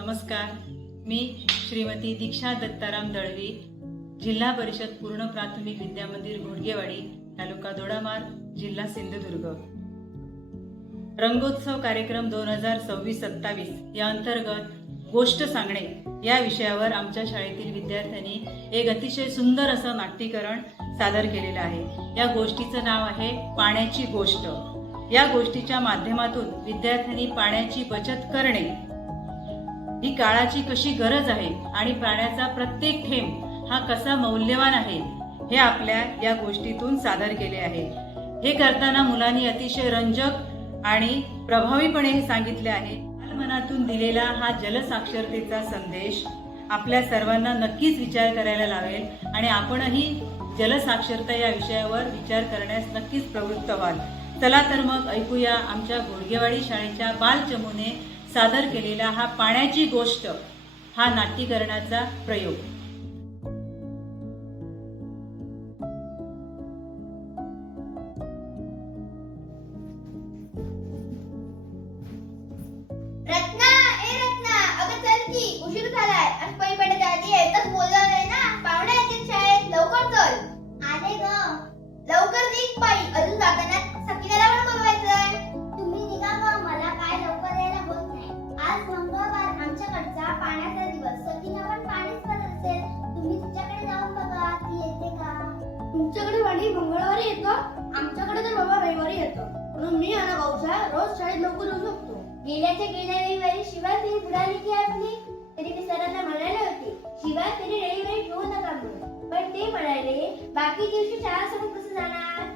नमस्कार, मी श्रीमती दीक्षा दत्ताराम दळवी, जिल्हा परिषद पूर्ण प्राथमिक विद्यामंदिर घोडगेवाडी, तालुका दोडामार्ग, जिल्हा सिंधुदुर्ग. रंगोत्सव कार्यक्रम 2026-27 या अंतर्गत गोष्ट सांगणे या विषयावर आमच्या शाळेतील विद्यार्थ्यांनी एक अतिशय सुंदर असं नाट्यीकरण सादर केलेलं आहे. या गोष्टीचं नाव आहे पाण्याची गोष्ट. या गोष्टीच्या माध्यमातून विद्यार्थ्यांनी पाण्याची बचत करणे, ही काळाची कशी गरज आहे आणि पाण्याचा प्रत्येक थेंब हा कसा मौल्यवान आहे हे आपल्या या गोष्टीतून सादर केले आहे. हे करताना मुलांनी अतिशय रंजक आणि प्रभावीपणे हे सांगितले आहे. बालमनातून दिलेला हा जलसाक्षरतेचा संदेश आपल्या सर्वांना नक्कीच विचार करायला लावेल आणि आपणही जलसाक्षरता या विषयावर विचार करण्यास नक्कीच प्रवृत्त व्हाल. चला तर मग ऐकूया आमच्या घोडगेवाडी शाळेच्या बालचमूने सादर केलेला हा पाण्याची गोष्ट हा नाट्यीकरणाचा प्रयोग. रत्ना, ए रत्ना, अगं चल की उशीर झालाय. आज पडण्याच्या आधी एकच बोलवलंय ना, पाहुणे येतील शाळेत, लवकर चल. आले ग, लवकर निघ बाई, अजून जाताना सकीनाला पण बोलवायचंय. तुम्ही निघा ग, मला काय लवकर यायला होत नाही. आज मंगळवार, आमच्याकडचा पाण्याचा दिवस. सकीना पण पाणीच भरत असेल, तुम्ही तिच्याकडे जाऊन बघा, ती येते का. तुमच्याकडे पाणी मंगळवारी येतं? आमच्याकडे तर बाबा रविवारी येतं. म्हणून मी आणि भाऊसा रोज शाळेत लवकर येऊ शकतो. गेल्या रविवारी शिवाय तिने बुडाली की आपली, तरी मी सरांना म्हणाले होते शिवाय तिने रविवारी ठेवू नका म्हणून, पण ते म्हणाले बाकी दिवशी शाळा सोडून कसं जाणार.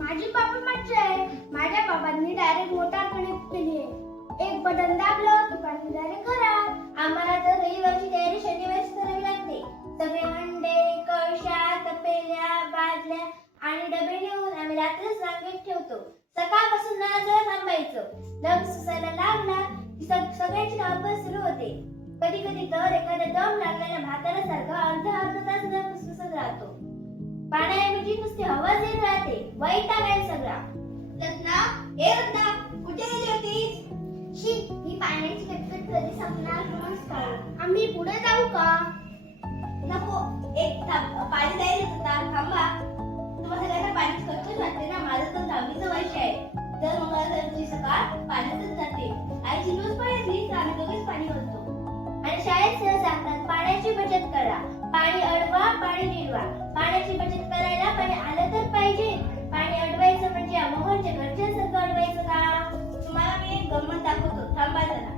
माझी बाबा मज्जा आहे. माझ्या बाबांनी डायरेक्ट मोटार कनेक्ट केली आहे. एक बटन दाबलं की पाणी डायरेक्ट घरात. आम्हाला तर रविवारची तयारी शनिवारीच करावी लागते. सगळे अंडे, कळशा, तपेल्या, बादल्या आणि डबे नेऊन आम्ही रात्रीच रांगेत ठेवतो. सकाळपासून नळ जरा थांबायचं. दम सुसायला लागला की सगळ्याची धावपळ सुरू होते. कधी कधी तर एखाद्या दम लागलेल्या म्हाताऱ्या सारखा अर्धा तास दम सुसत राहतो. पाण्याऐवजी नुसती हवाच येत राहते. वैताग आहे सगळा. रत्ना, ए रत्ना, कुठे गेली होतीस? शी, ही पाण्याची कटकट कधी संपणार कोणास ठाऊक. आम्ही पुढे जाऊ का? नको, एक पाणी द्यायला थांबा. तुम्हाला सगळ्यांना पाणी कच्चच वाटते ना. माझं तर 10वीचं वर्ष आहे. दर मंगळवारची सकाळ पाण्यातच जाते. आईची रोज पाण्याची तर आम्ही दोघेच पाणी भरतो. आणि शाळेत सहज सांगतात पाण्याची बचत करा, पाणी अडवा, पाणी निडवा. पाण्याची बचत करायला पाणी आलं तर पाहिजे. पाणी अडवायचं म्हणजे अमोघांच्या घरच्यांसारखं अडवायचं का. तुम्हाला मी एक गंमत दाखवतो, थांबा जरा.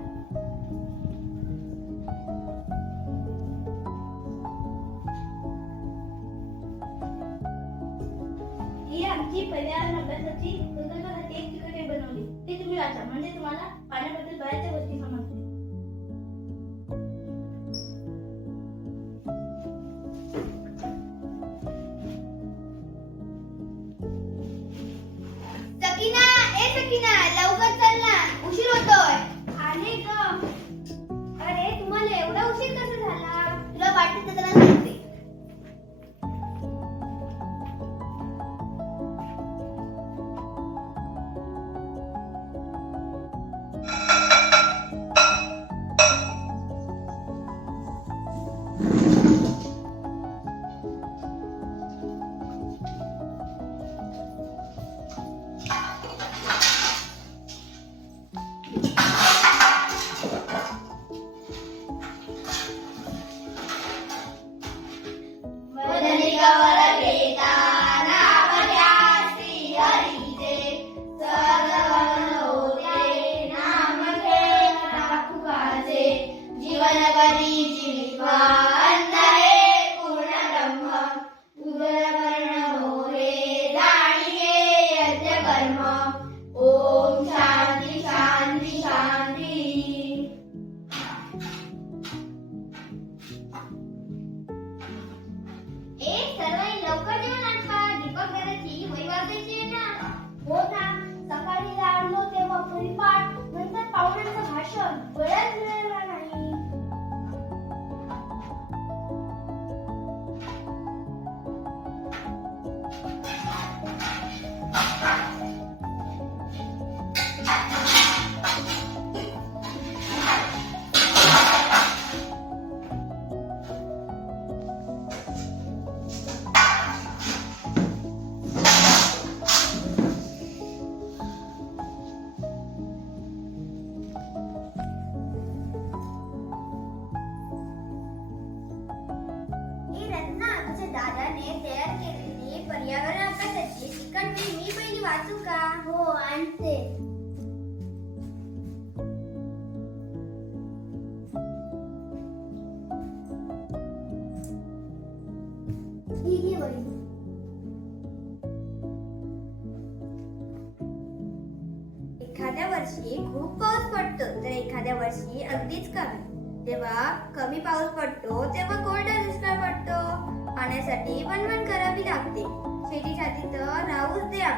ही आमची पर्यावरण अभ्यासाची प्रकल्पासाठी एक तिकडे बनवली. ती तुम्ही वाचा, म्हणजे तुम्हाला पाण्याबद्दल बऱ्याचशा गोष्टी समजतील. सकीना, ए सकीना, लवकर चल ना, उशीर होतोय. आले ग. अरे तुम्हाला एवढा उशीर कसा झाला? तुला वाटत तर जरा सांगते. हो ना, सकाळी आणलो तेव्हा परिपाठ, नंतर पाहुण्यांचं भाषण, वेळच मिळाला नाही. दादाने तयार केलेली पर्यावरण अभ्यासाची तिकट वही मी पहिली वाचू का? हो, आणते. ही घे वही. एखाद्या वर्षी खूप पाऊस पडतो तर एखाद्या वर्षी अगदीच कमी. जेव्हा कमी पाऊस पडतो तेव्हा कोरडा दुष्काळ पडतो. पाण्यासाठी वणवण करावी लागते. शेतीसाठी तर राहूच द्या,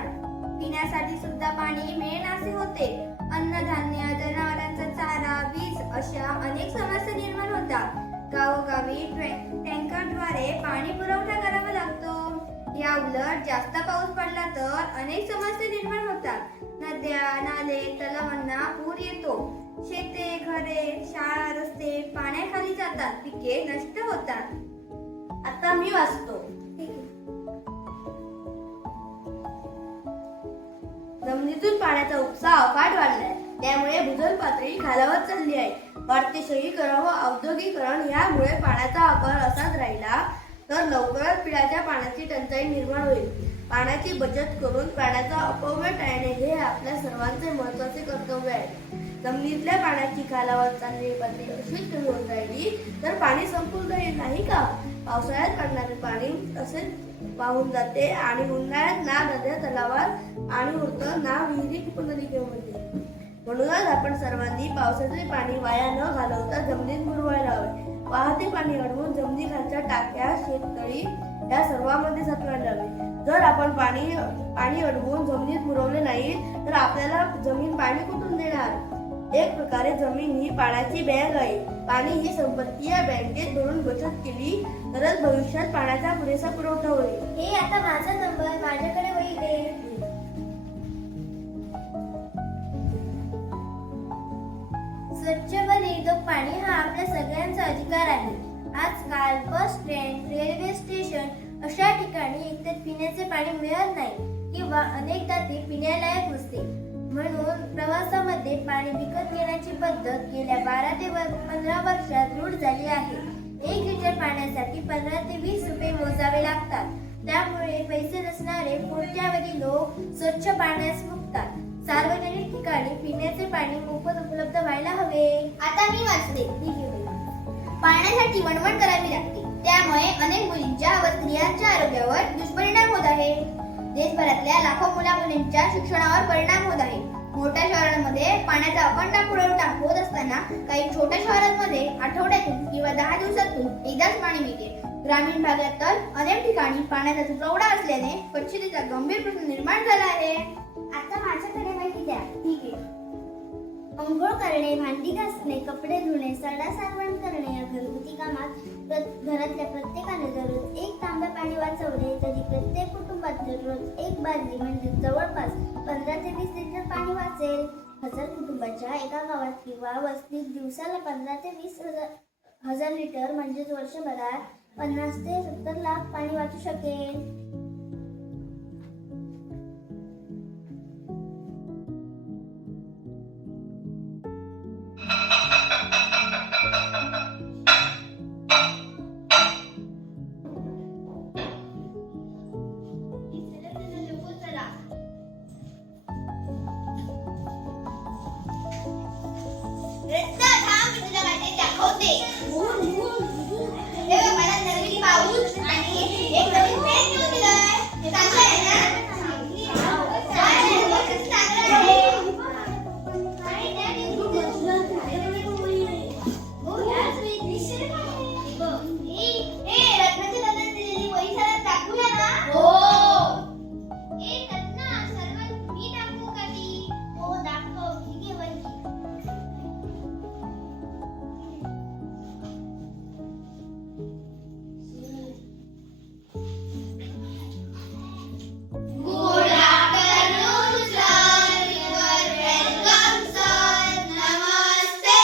पिण्यासाठी सुद्धा पाणी मिळेनासे होते. अन्नधान्य, जनावरांचा चारा, वीज अशा अनेक समस्या निर्माण होतात. गावोगावी टँकरद्वारे पाणी पुरवठा करावा लागतो. या उलट जास्त पाऊस पडला तर अनेक समस्या निर्माण होतात. नद्या, नाले, तलावांना पूर येतो. शेते, घरे, शाळा, रस्ते पाण्याखाली जातात. पिके नष्ट होतात. आता मी वाचतो. जमिनीतून पाण्याचा उपसा अफाट वाढलाय. त्यामुळे भूजल पातळी खालावत चालली आहे. वाढते शहरीकरण व औद्योगिकरण यामुळे पाण्याचा वापर असाच राहिला तर लवकरच पिण्याच्या पाण्याची टंचाई निर्माण होईल. पाण्याची बचत करून पाण्याचा अपव्यय टाळणे हे आपल्या सर्वांचे महत्त्वाचे कर्तव्य आहे. जमिनीतल्या पाण्याची खालावत चाललेली पातळी अशीच कमी होत राहिली तर पाणी संपून जाईल नाही का? पावसाळ्यात पडणारे पाणी असेच वाहून जाते आणि उन्हाळ्यात ना नद्या तलावात पाणी उरतं ना विहिरी पुनर्निर्मितीमध्ये. म्हणूनच आपण सर्वांनी पावसाचे पाणी वाया न घालवता जमिनीत मुरवायला हवे. वाहते पाणी अडवून जमिनीखालच्या टाक्या, शेततळी या सर्वांमध्ये साठवायला हवे. जर आपण पाणी अडवून जमिनीत मुरवले नाही तर आपल्याला जमीन पाणी कुठून देणार? एक प्रकारे जमीन ही पाण्याची बँक आहे. पाणी ही संपत्ती या बँकेत भरून बचत केली तरच भविष्यात पाण्याचा पुरेसा पुरवठा होईल. हे आता माझा नंबर, माझ्याकडे वही दे. स्वच्छ व निर्धोक पाणी हा आपल्या सगळ्यांचा अधिकार आहे. आजकाल बस स्टँड, रेल्वे स्टेशन अशा ठिकाणी एकतर पिण्याचे पाणी मिळत नाही किंवा अनेकदा ते पिण्यालायक नसते. म्हणून प्रवासामध्ये पाणी विकत घेण्याची पद्धत गेल्या 12 ते 15 वर्षात रूढ झाली आहे. 1 लिटर पाण्यासाठी 15 ते 20 रुपये मोजावे लागतात. त्यामुळे पैसे नसणारे कोट्यावधी लोक स्वच्छ पाण्यास मुकतात. सार्वजनिक ठिकाणी पिण्याचे पाणी मोफत उपलब्ध व्हायला हवे. आता मी वाचते. पाण्यासाठी वणवण करावी लागते. त्यामुळे अनेक मुलींच्या व स्त्रियांच्या आरोग्यावर दुष्परिणाम होत आहे. देशभरातल्या लाखो मुला-मुलींच्या शिक्षणावर परिणाम होत आहे. मोठ्या शहरांमध्ये पाण्याचा अखंड पुरवठा होत असताना काही छोट्या शहरांमध्ये आठवड्यातून किंवा 10 दिवसातून एकदाच पाणी मिळते. ग्रामीण भागात तर अनेक ठिकाणी पाण्याचा तुटवडा असल्याने स्वच्छतेचा गंभीर प्रश्न निर्माण झाला आहे. आता माझ्याकडे माहिती द्या. ठीक आहे. अंघोळ करणे, भांडी घासणे, कपडे धुणे, सडा सारवण करणे या घरगुती कामात घरातल्या प्रत्येकाने दररोज 1 तांब्या पाणी वाचवले तरी प्रत्येक कुटुंबात दररोज 1 बादली म्हणजे जवळपास 15 ते 20 लिटर पाणी वाचेल. 1000 कुटुंबाच्या एका गावात किंवा वस्तीत दिवसाला 15 ते 20 हजार लिटर म्हणजेच वर्षभरात 50 ते 70 लाख पाणी वाचू शकेल. रत्ना, थांब, मी तुला काहीतरी दाखवते. हे बघ, मला नवीन पाऊस आणि एक नवीन पेन घेऊन दिलाय. हे चांगलं आहे ना? काय आहे? खूप चांगलं आहे. हो, याच वेळी दिसते ना काय? ए, रत्नाच्या दादाने दिलेली वही सरांना दाखवूया ना? हो. ए, रत्ना, सर्वात मी दाखवू का ती? हो, दाखव. ठीक आहे, वही. Good afternoon, sir. You are welcome, sir. Namaste.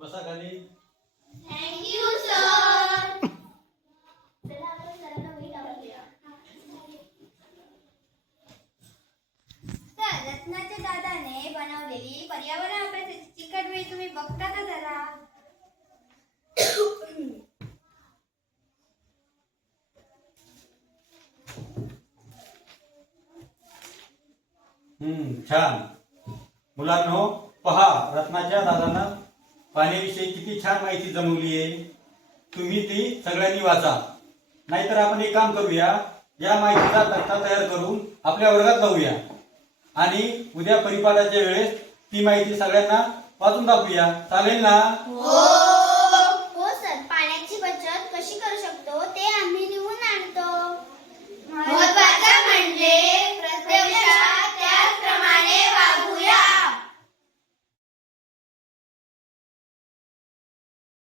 बसा खाली. Thank you, sir. चला आपण सरांना वही दाखवूया. सर, रत्नाच्या दादाने बनवलेली पर्यावरण अभ्यासाची चिकट वही तुम्ही बघता का जरा? छान. मुलांनो, पहा रत्नाच्या दादानं पाण्याविषयी किती छान माहिती जमवली आहे. तुम्ही ती सगळ्यांनी वाचा. नाहीतर आपण एक काम करूया, या माहितीचा तक्ता तयार करून आपल्या वर्गात लावूया आणि उद्या परिपाठाच्या वेळेस ती माहिती सगळ्यांना वाचून दाखवूया. चालेल ना?